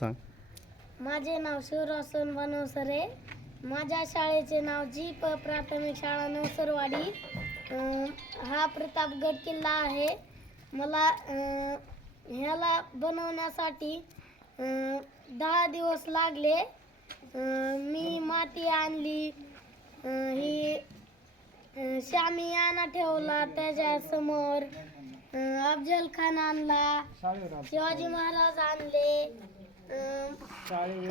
सांग. माझे नाव शिवरासन बनवसरे. माझ्या शाळेचे नाव जीप प्राथमिक शाळा नवसरवाडी. हा प्रतापगड किल्ला आहे. मला ह्याला बनवण्यासाठी 10 दिवस लागले. मी माती आणली, ही शामियाना ठेवला, त्याच्या समोर अफजल खान आणला, शिवाजी महाराज आणले,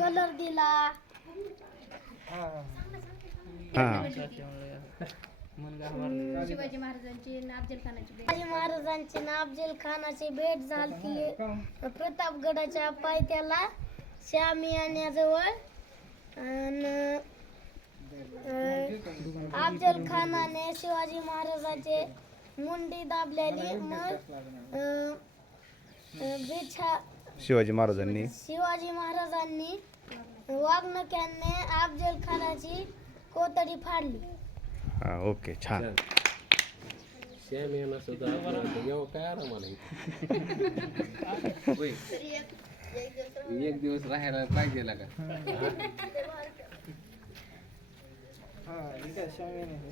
कलर दिला. शिवाजी महाराजांची ना अफजल खानाची भेट झाली प्रतापगडाच्या पायथ्याला शामियान्याजवळ. अफजल खानाने शिवाजी महाराजांचे मुंडी दाबलेली. मग शिवाजी महाराजांनी वाघनक्याने अफजल खानाची कोतडी फाडली. हा, ओके, छान. एक दिवस राहायला पाहिजे का?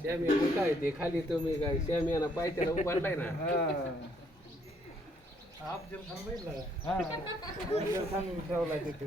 श्यामिया काय ते खाली तुम्ही काय श्यामियाना पायथ्याला उभा नाही ना. अफजल खान बघितलं का? अफजल खान ठेवला तिथे.